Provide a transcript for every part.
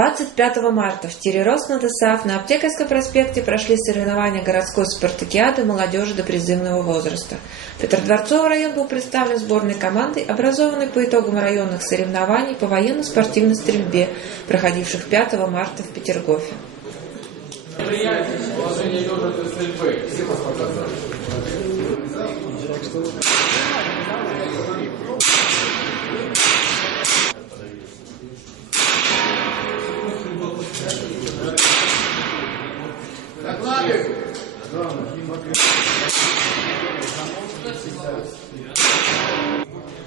25 марта в тире Роснадесав на Аптекарском проспекте прошли соревнования городской спартакиады молодежи до призывного возраста. Петродворцовый район был представлен сборной командой, образованной по итогам районных соревнований по военно-спортивной стрельбе, проходивших 5 марта в Петергофе.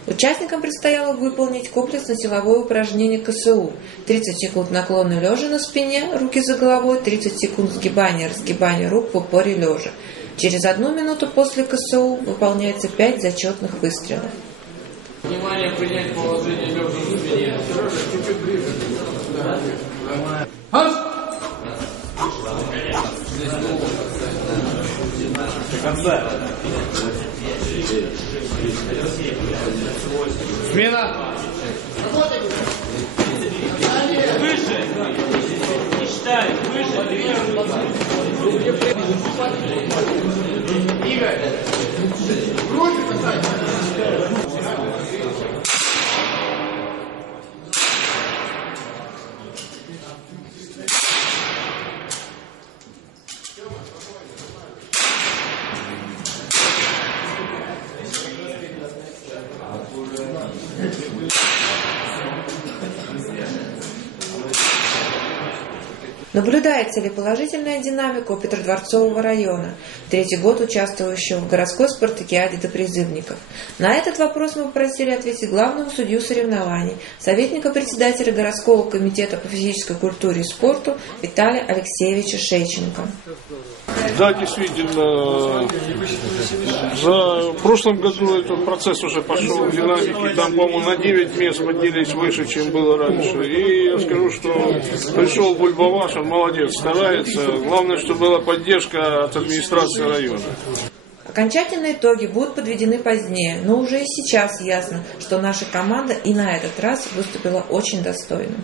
Участникам предстояло выполнить комплексно-силовое упражнение КСУ. 30 секунд наклона лежа на спине, руки за головой, 30 секунд сгибания, разгибания рук в упоре лежа. Через 1 минуту после КСУ выполняется 5 зачетных выстрелов. Внимание, принять положение лежа на спине. Чуть-чуть ближе. Смена. Выше. Не считай. Выше. Игорь. Руки поставь. Наблюдается ли положительная динамика у Петродворцового района, 3-й год участвующего в городской спартакиаде до призывников? На этот вопрос мы попросили ответить главного судью соревнований, советника председателя городского комитета по физической культуре и спорту Виталия Алексеевича Шейченко. Да, действительно, в прошлом году этот процесс уже пошел в динамике, там, по-моему, на 9 мест поднялись выше, чем было раньше. И я скажу, что пришел Бульбаваш, он молодец, старается. Главное, что была поддержка от администрации района. Окончательные итоги будут подведены позднее, но уже и сейчас ясно, что наша команда и на этот раз выступила очень достойно.